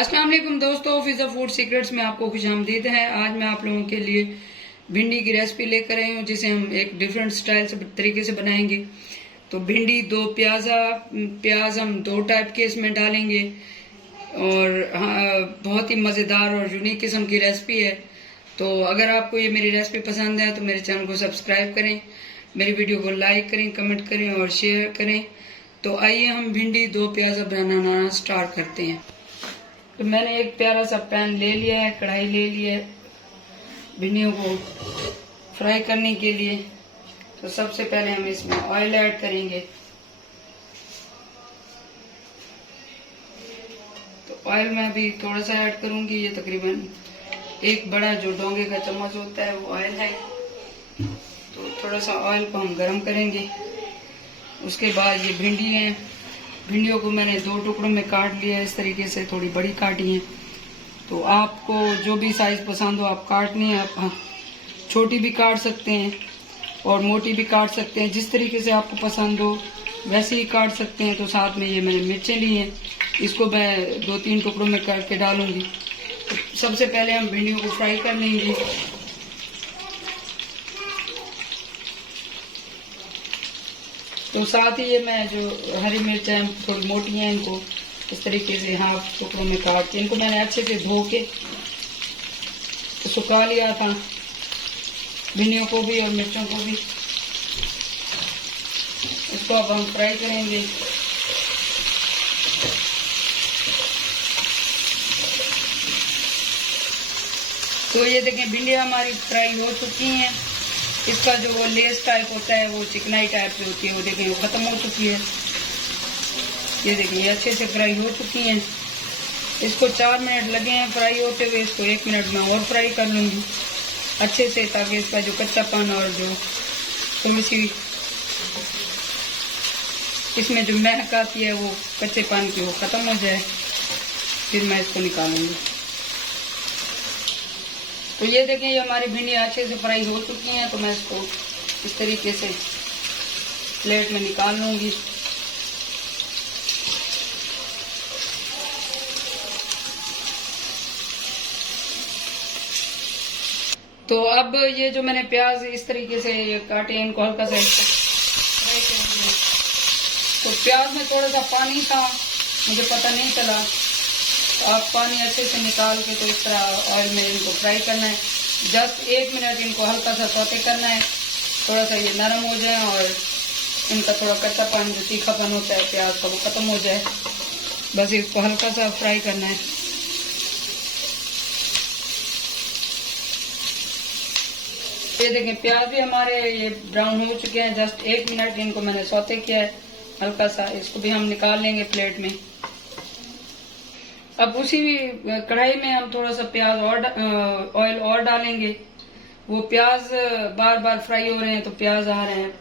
अस्सलाम वालेकुम दोस्तों, फिजा फूड सीक्रेट्स में आपको खुशामदीद है। आज मैं आप लोगों के लिए भिंडी की रेसिपी लेकर आई हूँ, जिसे हम एक डिफरेंट स्टाइल से तरीके से बनाएंगे। तो भिंडी, दो प्याज हम दो टाइप के इसमें डालेंगे और बहुत ही मज़ेदार और यूनिक किस्म की रेसिपी है। तो अगर आपको ये मेरी रेसिपी पसंद है तो मेरे चैनल को सब्सक्राइब करें, मेरी वीडियो को लाइक करें, कमेंट करें और शेयर करें। तो आइए हम भिंडी दो प्याज बनाना स्टार्ट करते हैं। तो मैंने एक प्यारा सा पैन ले लिया है, कढ़ाई ले ली है भिंडियों को फ्राई करने के लिए। तो सबसे पहले हम इसमें ऑयल ऐड करेंगे। तो ऑयल मैं अभी थोड़ा सा ऐड करूंगी, ये तकरीबन एक बड़ा जो डोंगे का चम्मच होता है वो ऑयल है। तो थोड़ा सा ऑयल को हम गरम करेंगे। उसके बाद ये भिंडी है, भिंडियों को मैंने दो टुकड़ों में काट लिया है, इस तरीके से थोड़ी बड़ी काटी है। तो आपको जो भी साइज पसंद हो आप काटनी है, आप छोटी भी काट सकते हैं और मोटी भी काट सकते हैं, जिस तरीके से आपको पसंद हो वैसे ही काट सकते हैं। तो साथ में ये मैंने मिर्चें ली हैं, इसको मैं दो तीन टुकड़ों में काट के डालूंगी। तो सबसे पहले हम भिंडियों को फ्राई कर लेंगे। तो साथ ही ये मैं जो हरी मिर्च है थोड़ी मोटी हैं, इनको इस तरीके से हाफ टुकड़ों में काट के इनको मैंने अच्छे से धो के तो सुखा लिया था, भिंडियों को भी और मिर्चों को भी। इसको अब हम फ्राई करेंगे। तो ये देखें भिंडियाँ हमारी फ्राई हो चुकी हैं। इसका जो वो लेस टाइप होता है, वो चिकनाई टाइप की होती है, वो देखें वो खत्म हो चुकी है। ये देखें ये अच्छे से फ्राई हो चुकी हैं। इसको 4 मिनट लगे हैं फ्राई होते हुए, इसको 1 मिनट में और फ्राई कर लूँगी अच्छे से, ताकि इसका जो कच्चापन और जो थोड़ी सी इसमें जो महक आती है वो कच्चेपन की वो खत्म हो जाए, फिर मैं इसको निकालूंगी। तो ये देखें ये हमारी भिंडियाँ अच्छे से फ्राई हो चुकी हैं। तो मैं इसको इस तरीके से प्लेट में निकाल लूंगी। तो अब ये जो मैंने प्याज इस तरीके से काटे हैं, इनको हल्का सा फ्राई करेंगे। तो प्याज में थोड़ा सा पानी था, मुझे पता नहीं चला। तो आप पानी अच्छे से निकाल के तो इस तरह ऑयल में इनको फ्राई करना है। जस्ट 1 मिनट इनको हल्का सा सौते करना है, थोड़ा सा ये नरम हो जाए और इनका थोड़ा कच्चापन जो तीखापन होता है प्याज का वो खत्म हो जाए। बस इसको हल्का सा फ्राई करना है। ये देखें प्याज भी हमारे ये ब्राउन हो चुके हैं। जस्ट 1 मिनट इनको मैंने सौते किया है हल्का सा। इसको भी हम निकाल लेंगे प्लेट में। अब उसी कढ़ाई में हम थोड़ा सा प्याज और ऑयल और डालेंगे। वो प्याज बार बार फ्राई हो रहे हैं तो प्याज आ रहे हैं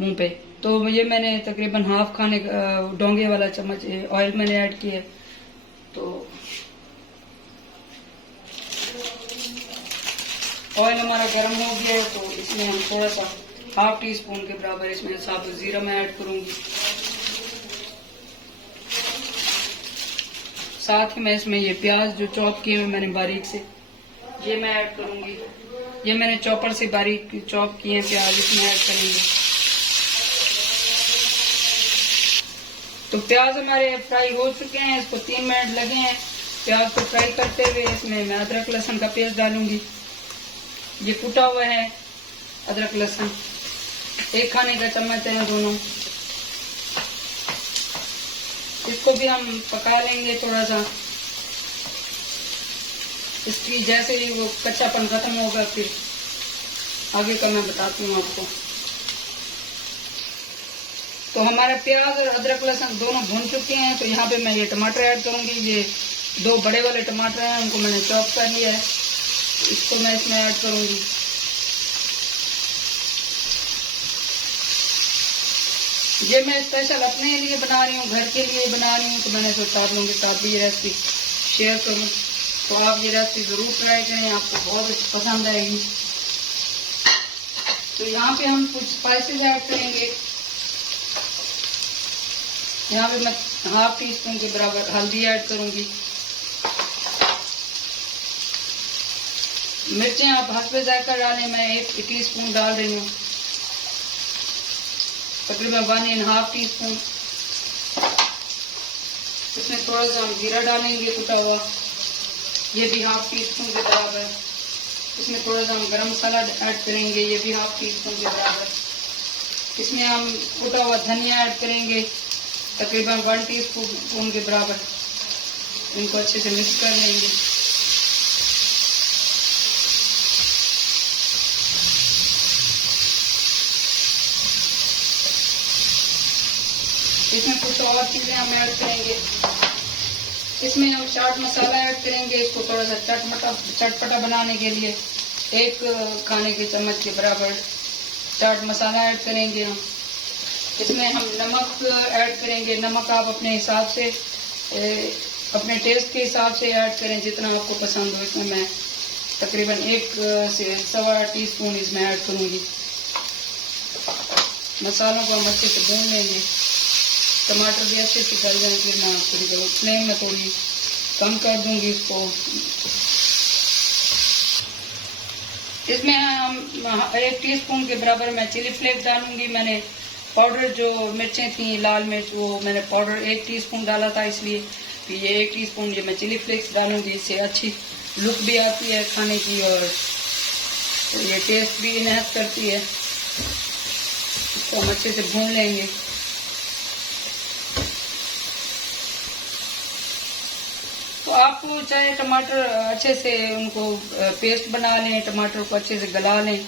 मुंह पे। तो ये मैंने तकरीबन हाफ खाने डोंगे वाला चम्मच ऑयल मैंने ऐड किया है। तो ऑयल हमारा गर्म हो गया है, तो इसमें हम थोड़ा सा हाफ टी स्पून के बराबर इसमें साबुत जीरा मैं ऐड करूंगी। साथ ही मैं इसमें ये प्याज जो चॉप किए हुए मैंने बारीक से ये मैं ऐड करूंगी। ये मैंने चॉपर से बारीक चॉप किए हैं प्याज, इसमें ऐड करेंगे। तो प्याज हमारे फ्राई हो चुके हैं, इसको 3 मिनट लगे हैं प्याज को फ्राई करते हुए। इसमें मैं अदरक लहसुन का पेस्ट डालूंगी। ये कुटा हुआ है अदरक लहसुन, 1 खाने का चम्मच है दोनों। इसको भी हम पका लेंगे थोड़ा सा। इसकी जैसे ही वो कच्चापन खत्म होगा फिर आगे का मैं बताती हूँ आपको। तो हमारा प्याज और अदरक लहसुन दोनों भून चुके हैं। तो यहाँ पे मैं ये टमाटर ऐड करूंगी। ये 2 बड़े वाले टमाटर हैं, उनको मैंने चॉप कर लिया है, इसको मैं इसमें ऐड करूंगी। ये मैं स्पेशल अपने लिए बना रही हूँ, घर के लिए बना रही हूँ, तो मैंने सोचा आप लोगों के साथ भी ये रेसिपी शेयर करूँ। तो आप ये रेसिपी जरूर ट्राई करें, आपको बहुत पसंद आएगी। तो यहाँ पे हम कुछ स्पाइसेस ऐड करेंगे। यहाँ पे मैं हाफ टी स्पून के बराबर हल्दी ऐड करूंगी। मिर्चें आप हस्बे जायका डालें, मैं 1 टीस्पून डाल रही हूँ, तकरीबन 1.5 टीस्पून। इसमें थोड़ा सा हम जीरा डालेंगे कुटा हुआ, ये भी 1/2 टीस्पून के बराबर। इसमें थोड़ा सा हम गरम मसाला ऐड करेंगे, ये भी 1/2 टीस्पून के बराबर। इसमें हम कुटा हुआ धनिया ऐड करेंगे, तकरीबन 1 टीस्पून के बराबर। इनको अच्छे से मिक्स कर लेंगे। इसमें कुछ और चीजें हम ऐड करेंगे। इसमें हम चाट मसाला ऐड करेंगे, इसको थोड़ा सा चटपटा बनाने के लिए 1 खाने के चम्मच के बराबर चाट मसाला ऐड करेंगे हम। इसमें हम नमक ऐड करेंगे, नमक आप अपने हिसाब से, अपने टेस्ट के हिसाब से ऐड करें, जितना आपको पसंद हो। इसमें मैं तकरीबन 1 से 1.25 टीस्पून इसमें ऐड करूँगी। मसालों को हम अच्छे से भून लेंगे, टमाटर भी अच्छे से गल जाए। फिर मैं थोड़ी फ्लेम में थोड़ी कम कर दूंगी इसको। इसमें हम 1 टीस्पून के बराबर मैं चिली फ्लेक्स डालूंगी। मैंने पाउडर जो मिर्चें थी लाल मिर्च, वो मैंने पाउडर 1 टीस्पून डाला था, इसलिए कि ये 1 टीस्पून ये मैं चिली फ्लेक्स डालूंगी। इससे अच्छी लुक भी आती है खाने की और ये टेस्ट भी इनहेंस करती है। इसको हम अच्छे से भून लेंगे। तो आपको चाहे टमाटर अच्छे से उनको पेस्ट बना लें, टमाटर को अच्छे से गला लें,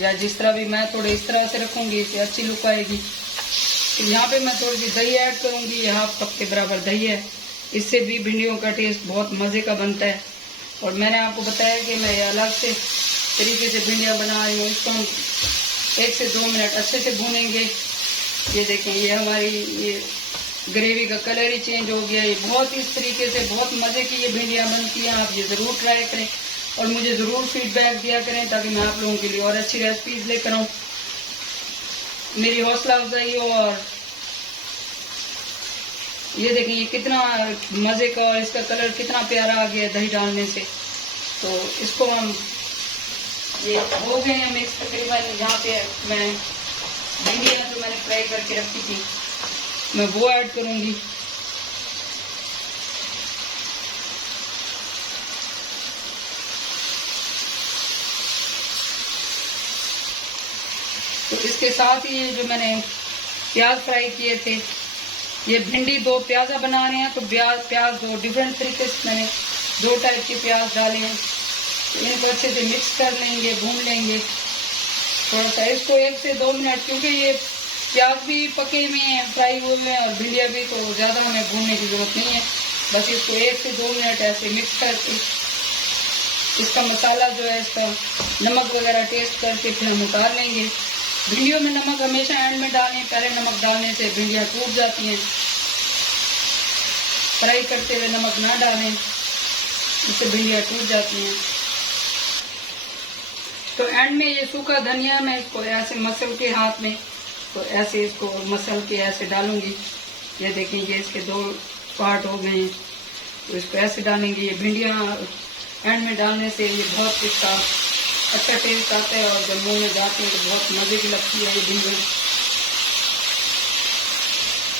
या जिस तरह भी, मैं थोड़े इस तरह से रखूंगी, इससे अच्छी लुक आएगी। तो यहाँ पे मैं थोड़ी सी दही ऐड करूंगी, ये 1/2 कप के बराबर दही है। इससे भी भिंडियों का टेस्ट बहुत मज़े का बनता है। और मैंने आपको बताया कि मैं अलग से तरीके से भिंडियाँ बना रही हूँ। इसको हम 1 से 2 मिनट अच्छे से भूनेंगे। ये देखें, ये हमारी ये ग्रेवी का कलर ही चेंज हो गया। ये बहुत इस तरीके से बहुत मज़े की ये भिंडियाँ बनती हैं। आप ये ज़रूर ट्राई करें और मुझे ज़रूर फीडबैक दिया करें, ताकि मैं आप लोगों के लिए और अच्छी रेसिपीज़ लेकर आऊँ, मेरी हौसला अफजाई हो। और ये देखें, ये कितना मज़े का और इसका कलर कितना प्यारा आ गया दही डालने से। तो इसको हम, ये हो गए हैं मिक्स तकरीबन। यहाँ पे मैं भिंडियाँ जो मैंने फ्राई करके रखी थी, मैं वो ऐड करूंगी। तो इसके साथ ही ये जो मैंने प्याज फ्राई किए थे, ये भिंडी 2 प्याजा बना रहे हैं, तो प्याज 2 डिफरेंट तरीके से मैंने 2 टाइप के प्याज डाले हैं। तो इनको अच्छे से मिक्स कर लेंगे, भून लेंगे थोड़ा सा इसको 1 से 2 मिनट, क्योंकि ये प्याज भी पके हुए हैं, फ्राई हुए हैं, और भिंडिया भी, तो ज़्यादा हमें भूनने की ज़रूरत नहीं है। बस इसको 1 से 2 मिनट ऐसे मिक्स करके इसका मसाला जो है, इसका नमक वगैरह टेस्ट करके फिर हम उतार लेंगे। भिंडियों में नमक हमेशा एंड में डालें, पहले नमक डालने से भिंडियाँ टूट जाती हैं। फ्राई करते हुए नमक ना डालें, इससे भिंडियाँ टूट जाती हैं। तो एंड में ये सूखा धनिया मैं इसको ऐसे मसल के हाथ में, तो ऐसे इसको मसल के ऐसे डालूंगी। ये देखें, ये इसके 2 पार्ट हो गए हैं, तो इसको ऐसे डालेंगे। ये भिंडियाँ एंड में डालने से ये बहुत इसका अच्छा टेस्ट आता है, और जब मुंह में जाते हैं तो बहुत मज़े की लगती है ये भिंडियाँ।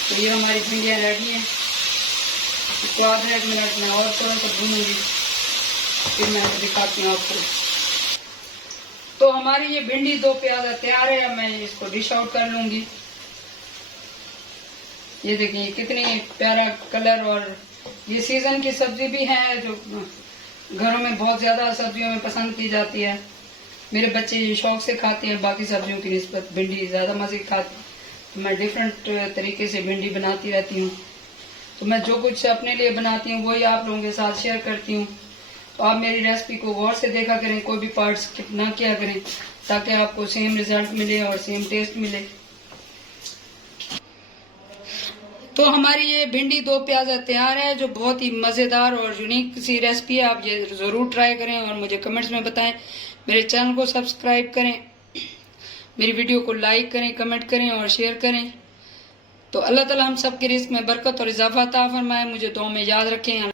तो ये हमारी भिंडियाँ रेडी हैं। इसको आधा 1 मिनट में और थोड़ा सा भूनूंगी, फिर मैं दिखाती हूँ आपको। तो हमारी ये भिंडी 2 प्याजा तैयार है। अब मैं इसको डिश आउट कर लूंगी। ये देखिए कितनी प्यारा कलर, और ये सीजन की सब्जी भी है जो घरों में बहुत ज्यादा सब्जियों में पसंद की जाती है। मेरे बच्चे शौक से खाते हैं, बाकी सब्जियों की निस्बत भिंडी ज्यादा मजे की खाते हैं। तो मैं डिफरेंट तरीके से भिंडी बनाती रहती हूँ। तो मैं जो कुछ अपने लिए बनाती हूँ वही आप लोगों के साथ शेयर करती हूँ। तो आप मेरी रेसिपी को गौर से देखा करें, कोई भी पार्ट स्किप ना किया करें, ताकि आपको सेम रिजल्ट मिले और सेम टेस्ट मिले। तो हमारी ये भिंडी 2 प्याजा तैयार है, जो बहुत ही मज़ेदार और यूनिक सी रेसिपी है। आप ये ज़रूर ट्राई करें और मुझे कमेंट्स में बताएं। मेरे चैनल को सब्सक्राइब करें, मेरी वीडियो को लाइक करें, कमेंट करें और शेयर करें। तो अल्लाह ताला हम सब के रिस्क में बरकत और इजाफा अता फरमाए। मुझे दुआ में याद रखें।